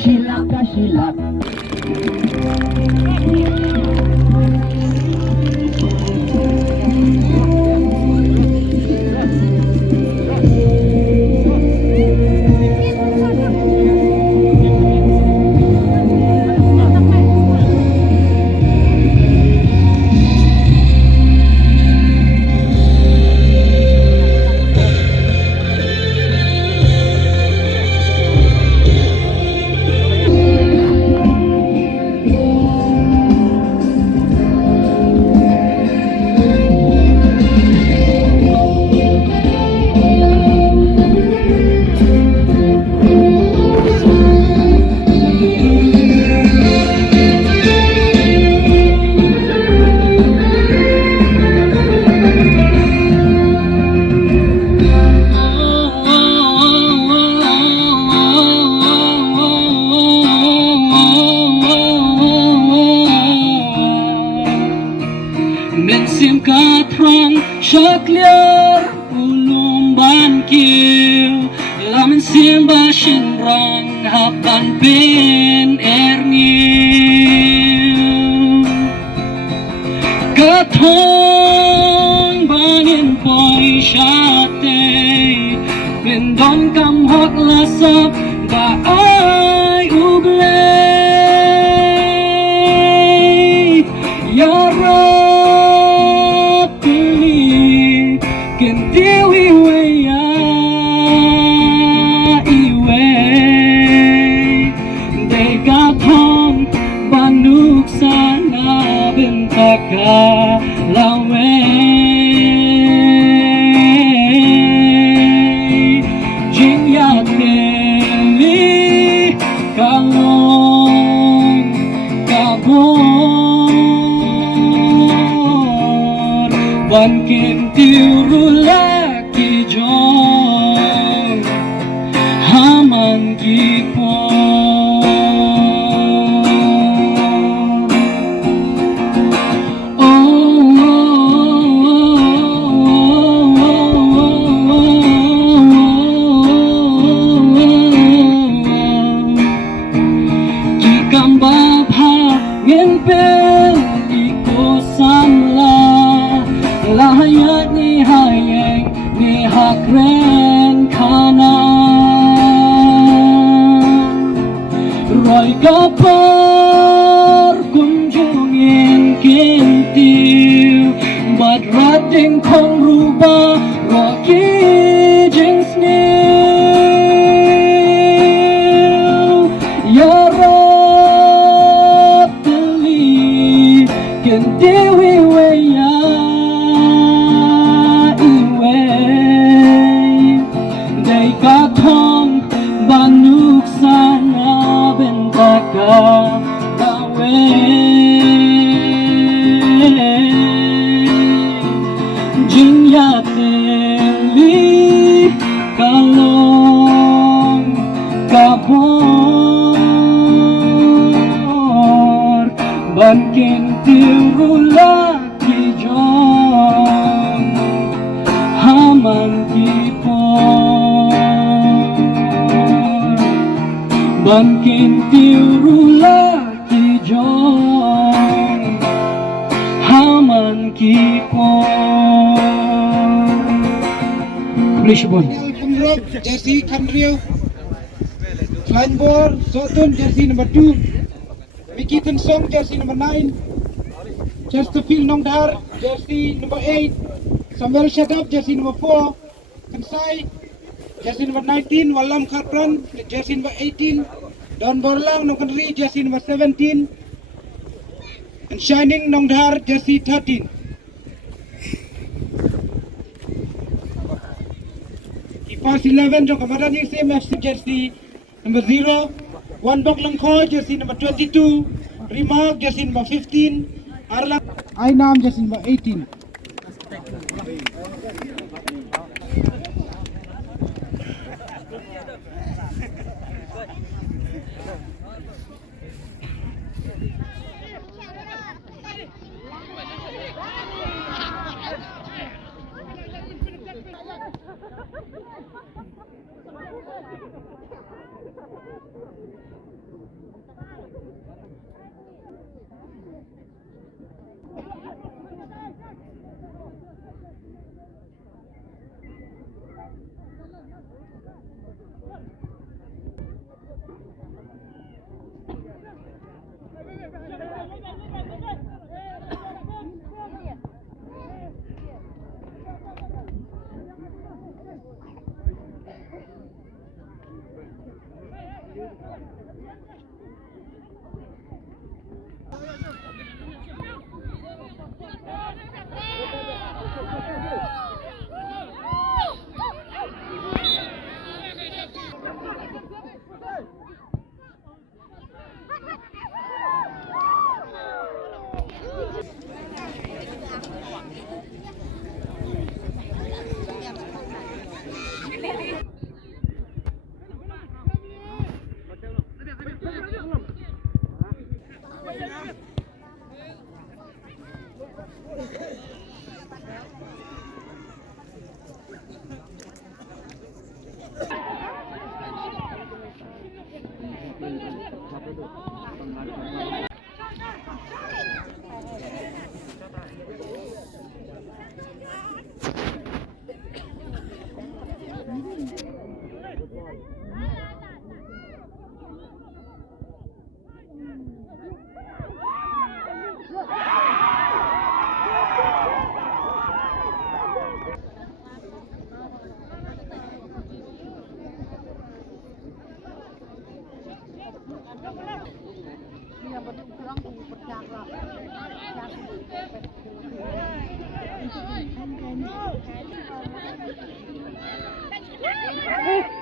Silap ka silap. Bensim katrang syakliar ulum ban kiu lamen sim bashin rang haban ben erniu katong banin boy shate bendon kam hot lasap ba ai uglay yara Kentiwi weya iwe Degatong banuk sana bentaka lawe Jing ya teli kalong kabor Ban kentiu laki jong haman kipon Kikam bapa ngenpel ikosan lahayat ni hayeng ni hakren kana Roy kapar kunjungin kintiu Bad rating kong ruba rocky jing snew Yarap teli kintiwi weya Katong banuk sana bentaka lawe Jing ya teli kalong kabor ban kentiu laki jong haman kipon Ban kentiu laki jong haman kipon Lisbon Pemrok jersey Kandriu Slanbor Sotun jersey number 2 Mickey Song jersey number 9 Chesterfield Nongdar jersey number 8 Samuel Shadab jersey number 4 Kansai jersey number 19 Wallam Kharpran jersey number 18 Don Borlang Nongkandri jersey number 17 and Shining Nongdar jersey 13 Keepers 11 Jokamadani same FC jersey number 0 One Bok Langkho jersey number 22 Remark jersey number 15 Arlang Ainam jersey number 18 Hey!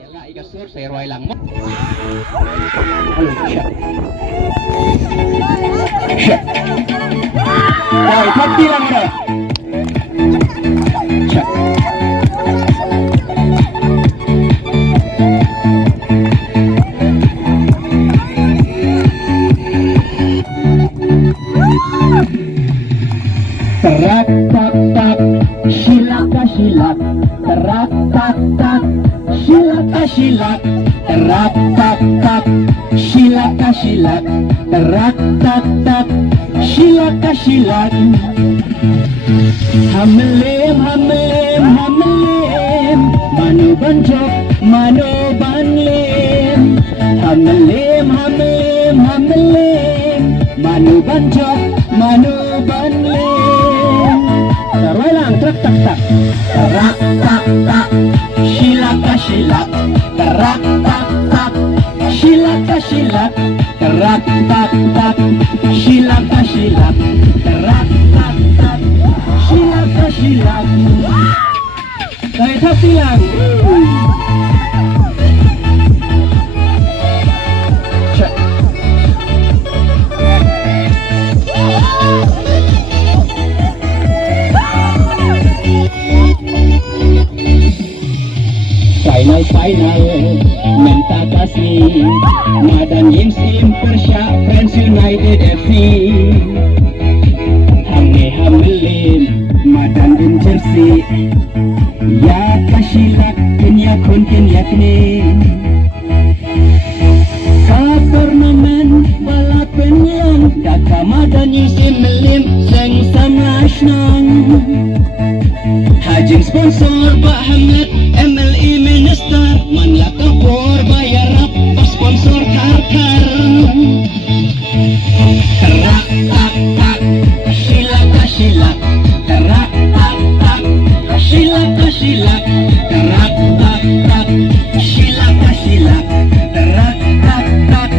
Yalah, ika sur saya roi lang mo. Rồi, thoát đi lang rồi. Terak tak tak, silak silak. Terak tak tak, silak silak. Terak tak tak, silak silak. Terak tak tak, silak silak. Hamelim hamelim hamelim, mano banjok mano banlim. Hamelim hamelim hamelim, mano banjok mano banlim. Taruh lang, terak tak tak. Terak tak tak, silak silak. Terak tak tak, silak silak. Terak tak tak, silak silak. Terak tak tak, silak silak. Dari top silang. Final minta kasih Madan Yimsim Persya Friends United FC Hamne Hamelin Madan din Jersey Ya Kashilak Kenya Kun Kenya Kini Sa turnamen balapan lang Daka Madan Yimsim Melim Seng Samlash nang Hajing sponsor Pak Hamid MLE Minister Manla kapor bayar apa sponsor kar-kar. Terak tak tak silak silak. Terak tak tak silak silak. Terak tak tak silak silak. Terak tak tak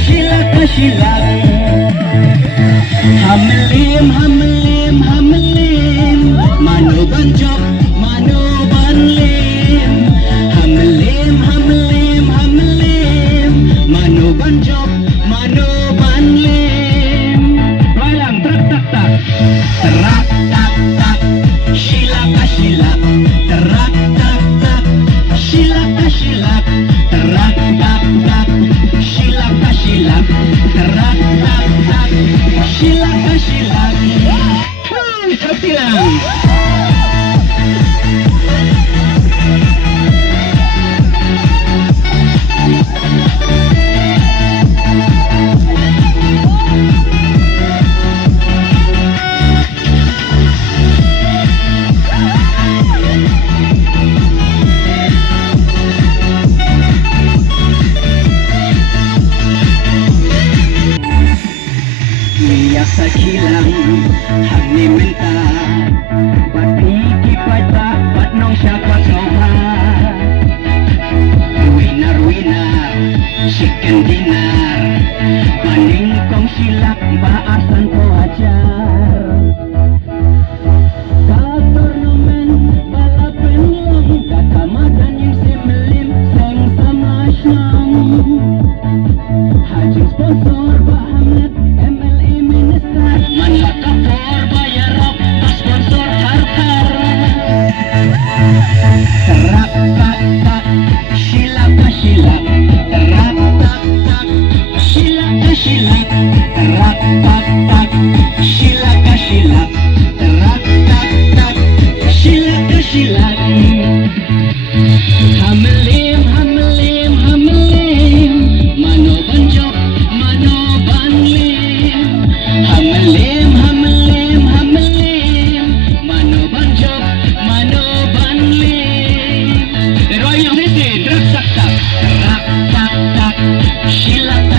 silak silak. Hamelim hamelim hamelim, mano banjok mano banlim. Hamelim hamelim hamelim, mano banjok mano banlim. Rolang terak tak tak. Terak tak tak silak silak. Terak tak tak silak silak. Terak tak tak silak silak. Terak tak tak silak silak. Tertilang. Biasa kilang hangni minta Bati kipata bat nong syaka soha Winar chicken dinner Maning kong silak baasan ko ajar Ka turnamen balapan lang Kakamadan yung simelim Seng samash lang Hajing sponsor bahamlet MLE Minister Manla kapor bayar apa sponsor har-har Terak tak tak silak silak. Terak tak tak silak silak. Terak tak tak silak silak. Terak tak tak silak silak. Hamelim hamelim hamelim, mano banjok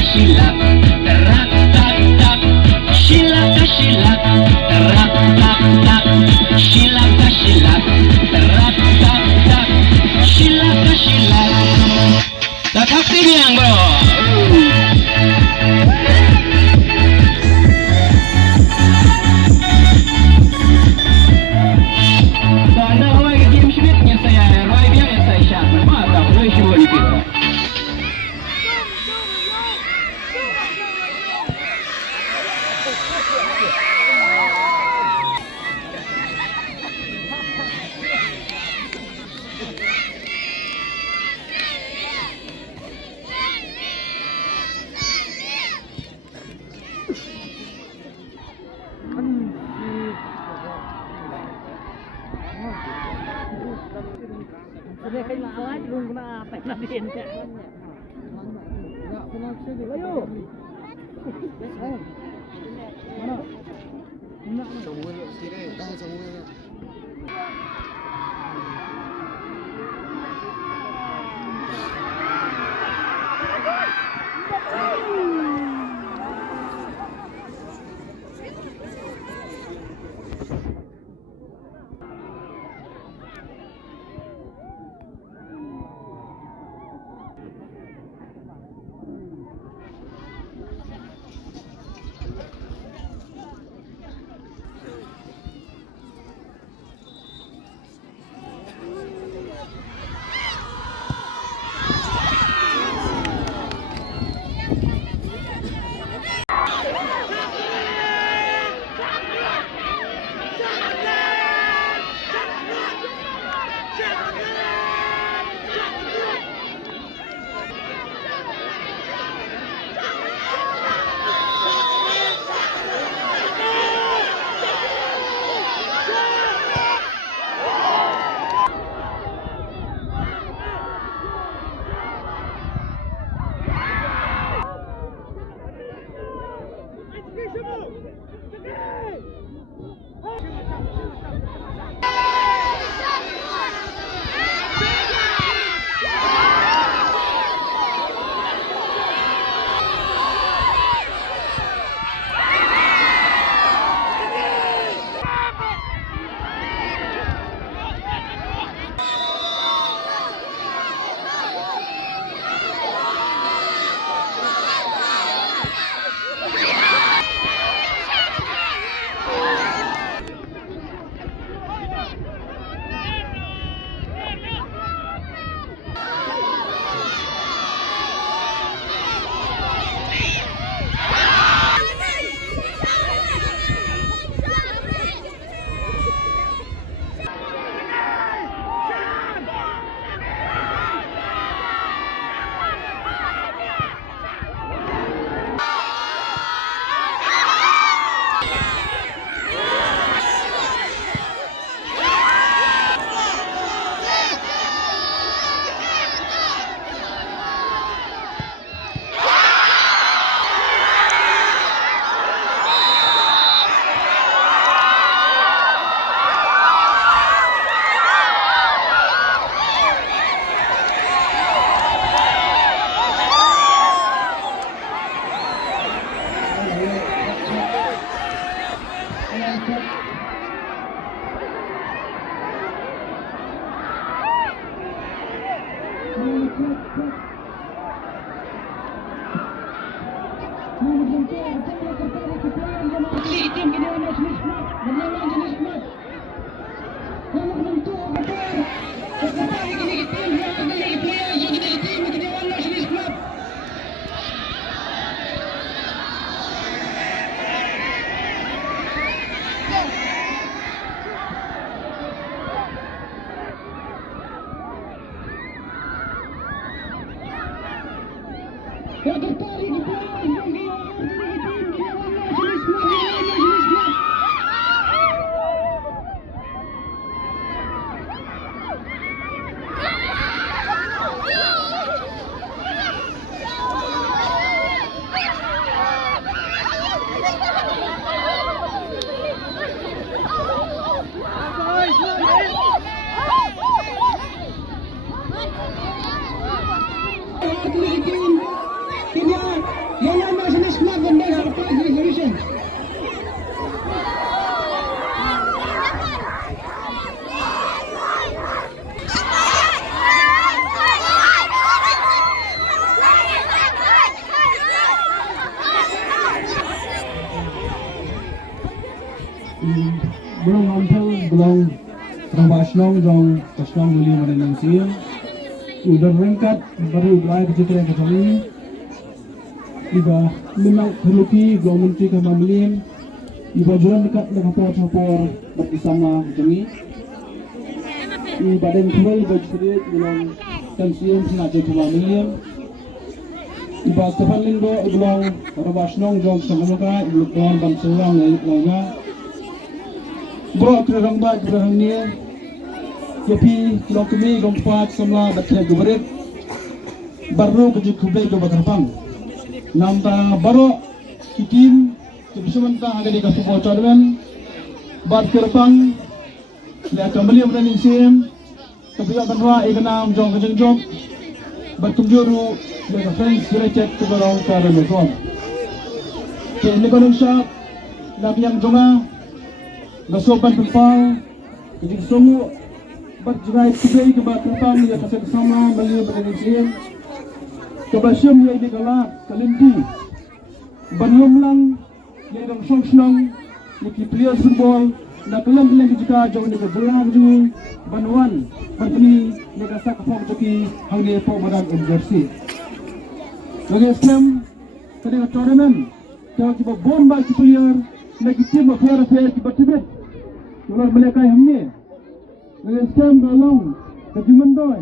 shilak, terak tak tak, shilak shilak, terak tak tak, shilak shilak, terak tak tak, shilak shilak. Tetap yang bro. Anda Roy Game Schmidt-nya saya, Roy biar saya siapa? Mata Roy Schmidt itu. Sudah kayak malah belum kena apa yang nabiin ya. Enggak pernah sih. Ayo. Mana? Mana? Semua sini, dah semua. Yellow Nationalist Club and National Flag Resolution. Belum hampir belum terbasionong jong kasnong William Marenang Sia. Udah rengkat baru belai kecil kecil. Iba memang terluki belum menteri kemamilian. Iba jualan dekat dengan kapor bersama kami. Iba dan kembali bercerita belum tensiun sengaja kemamilian. Iba sepaling do belum terbasionong jong semuanya belum bantuan lainnya. Bro kerang bat kerang ni, tapi kalau kami gompat semua baca guberit, baru kerja kubai coba terbang. Nampak baru kikim, kebetulan tak ada di kafe bocoran, bat terbang, dia kembali berani sim, tapi akan rua ikanam jong kejeng jong, bat kumjuru, dia kafein sirecek kebarang cara mereka. Ini konon nak yang jonga. Nasoban tempal, jadi semua berjerai tiga kebat tempal yang kasih bersama beli berinisian. Kebasyam yang digalak kalinti, banyak lang yang dong song yang player football, nak kelam jika jauh ni berjalan juga banuan bertani yang kasih kapal joki hangnya pau badan jersey. Lagi Islam, tadi tournament, kalau kita bomba player. Lagi tim affair kita tibet. Kalau mereka hamil, dengan scam galong, kejumendoy,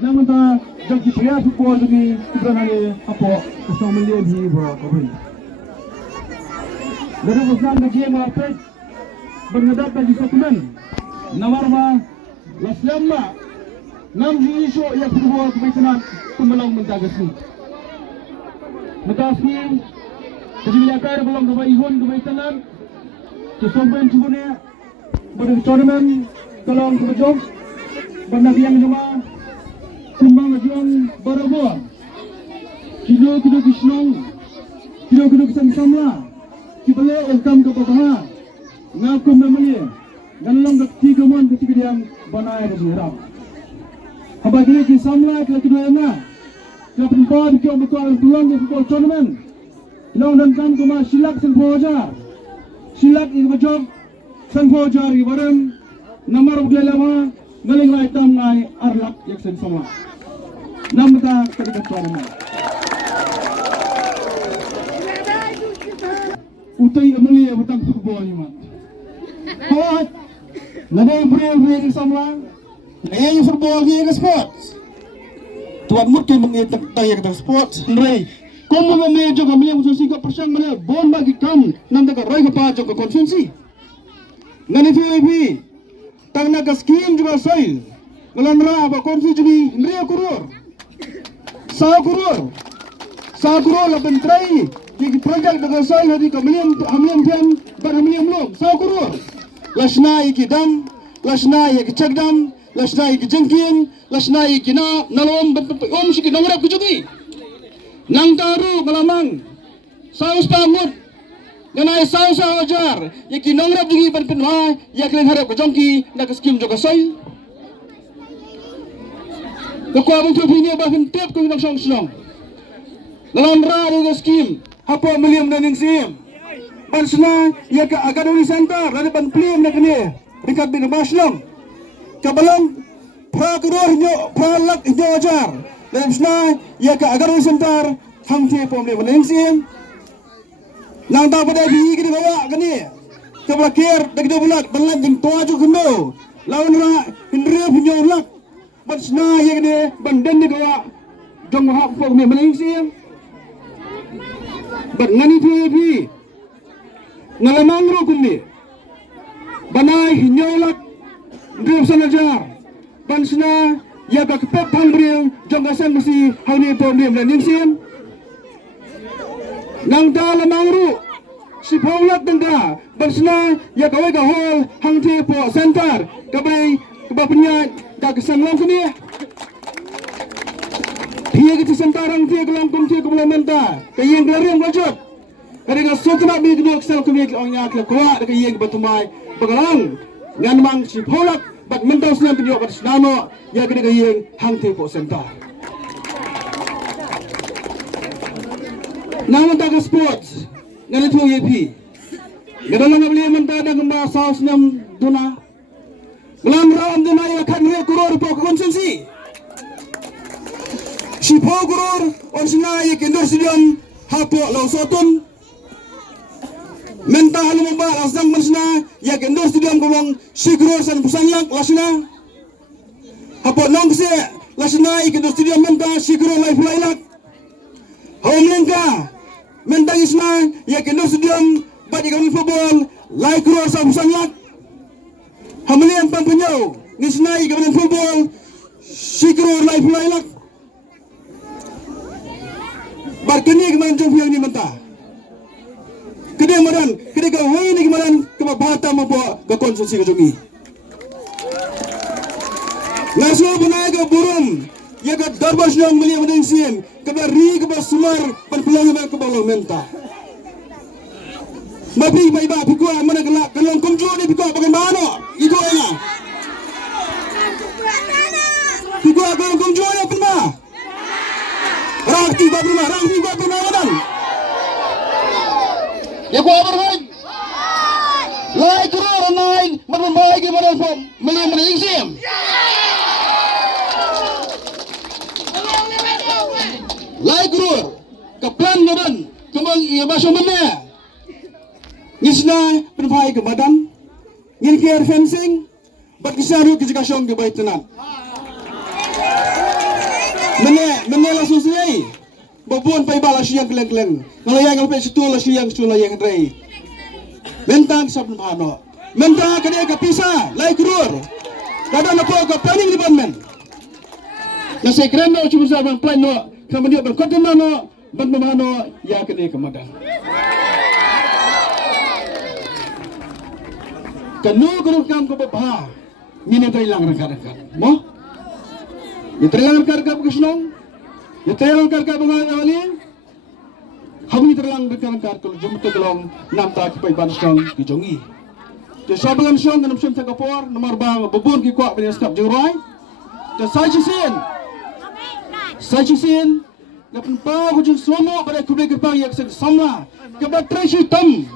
namun tak jadi pria football lagi sebenarnya apa kesal melihat di bawah kabin. Lalu pesan lagi yang apa? Bernadap lagi dokumen. Nawarma, laslamma, nam isu yang football kebetulan kemelang mentagasi. Mentagasi. Jadi bila kau belum dapat ihun kebetulan, sesuatu sebenarnya berkecuali kalau kebejok, benda yang cuma kumbang ajuan barabuan, kilo kisnong, kilo kesamla, kibale elkam kebahagia, ngaku memeli, ganlang ketiga mon ketiga yang banai berjurang. Apa dia kisamla kedua na, keempat kau betul tulang di football tournament. Long dan kan kuma silak sempojar, silak ini macam sempojar ibaran nomor dia lama ngaling item ngai arlak yang sama. Nama tak kedekat tuan. Utai amli betang football ni mat. Hawat, nadai beri sama. Yang football ni ke sports. Tuan mungkin mengitak tayar ke sports. Nrai. Como memang juga memang konsensi persiang mana bon bagi kam nanti ke roy kepa juga konsensi. Ngani VIP tangna ke skim juga soil. Ngelanra apa konsensi jadi nria kurur. Sa kurur la pentrai yang projek dengan soil hari kemelian pian berhamilian belum. Sa kurur. Lasna iki dam, lasna iki cekdam, lasna iki jengkin, lasna iki na nalom siki nongrap kujugi. Nang taru kelamang saus pamut ganai saus ajar yaki nongrap dingi ban penwa yakin harap kejongki nak skim juga soy ko abang tu punya bahkan tep ko nak song song dalam ra dengan skim apa meliam dan sim ban sna yak agadoni center ada ban plim nak ni dekat bin baslong kabalang prakuror nyo pralak nyo ajar dalam sna yak agadoni center hangte pomle balensien nang ta pada bi ki gawa kani kabakir dagdo bulat balan jing toaju kundo lawan ra hindre punyo lak basna yegde banden ni gawa jong ha pomle balensien bat ngani bi ngalamang ro kunni banai hinyolak ndem sanajar bansna yaga kepep pangbril jong gasan mesti hauni pomle balensien nang dalam mangru si paulat denda bersna ya kawai ka hol hangte po center kabai kebapnya dak kesan long kini Dia kita sentarang dia kelam kumti kebelah menta. Kayang gelarian wajud. Kadang sotna bi kedua kesal kumti orangnya keluar dekat yang bertumai. Bagalang ngan mang si polak bat mentau senang tunjuk kat senano ya kena yang hangti po sentar. Nama tak sports ngan itu YP. Kadang beli menta ada gemba saus nam duna. Gelam ram duna ya kan re kuror po konsumsi. Si poguror orsina ye kendor sidiam hapo lausotun menta halumba lasang mansina ya kendor sidiam gomong sigror san pusanyak lasina hapo nongse lasina ye kendor sidiam menta sigror life lailak homlengka menta isna ya kendor sidiam badi kami football like ror san pusanyak hamlian pampenyau nisna ye kami football sigror life lailak barkeni kemarin jom yang ni mentah. Kedai madan, kedai kawai ni kemarin kema bahata mampu ke konsumsi ke jongi. Nasu bunai ke burum, ya ke darbas yang melia meningsin, keba ri keba sumar berpelang ke bawah mentah. Mapi baiba pikua mana kelak kelong kumju ni pikua bagaimana? Itu ena. Pikua kelong kumju ni apa mah? Rang tiga pernah madan. Ya kuah berhad. Lai kerana naik membaiki madan pom meli sim. Lai kerana keplan madan kembang ia masuk mana? Nisna berbaik ke badan, ngir fencing, berkisaru kejakasong di baik tenan. Mene la susiai babon pai bala siang keleng-keleng ngalayang alpe situ la siang layang rei mentang sabun bano menta kade ka pisa lai krur kada na po ka planning department na sekreno cuma zaman plan no kemudian berkotan no ban mano ya kade ka madan kanu guru kam ko ba ni tay lang rekan-rekan mo Terlang karka bukusnong, terlang karka bunga awalin. Kami terlang berkarka kalau jumpa kelong nam tak kipai bansong kijongi. Sabangan song kanam song takapor nomor bang bubun ki kuat beriskap jurai. Sajisin, kapan pau kujung somo pada kubek kepang yak samla. Kabat treasure tam,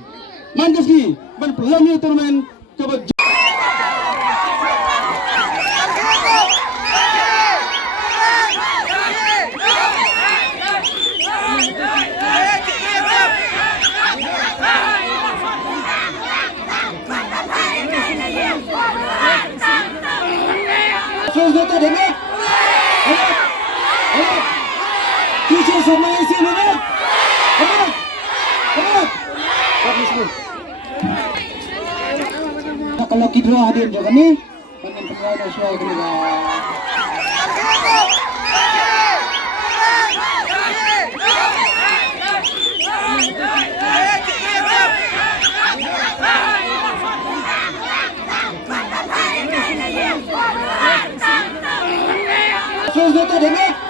mandaski, ban pelami termen kabat. Sudah dengar? Teacher sama isi dengar? Kalau kita hadir juga nih, pengen pengen soal kita. Sudah dengar?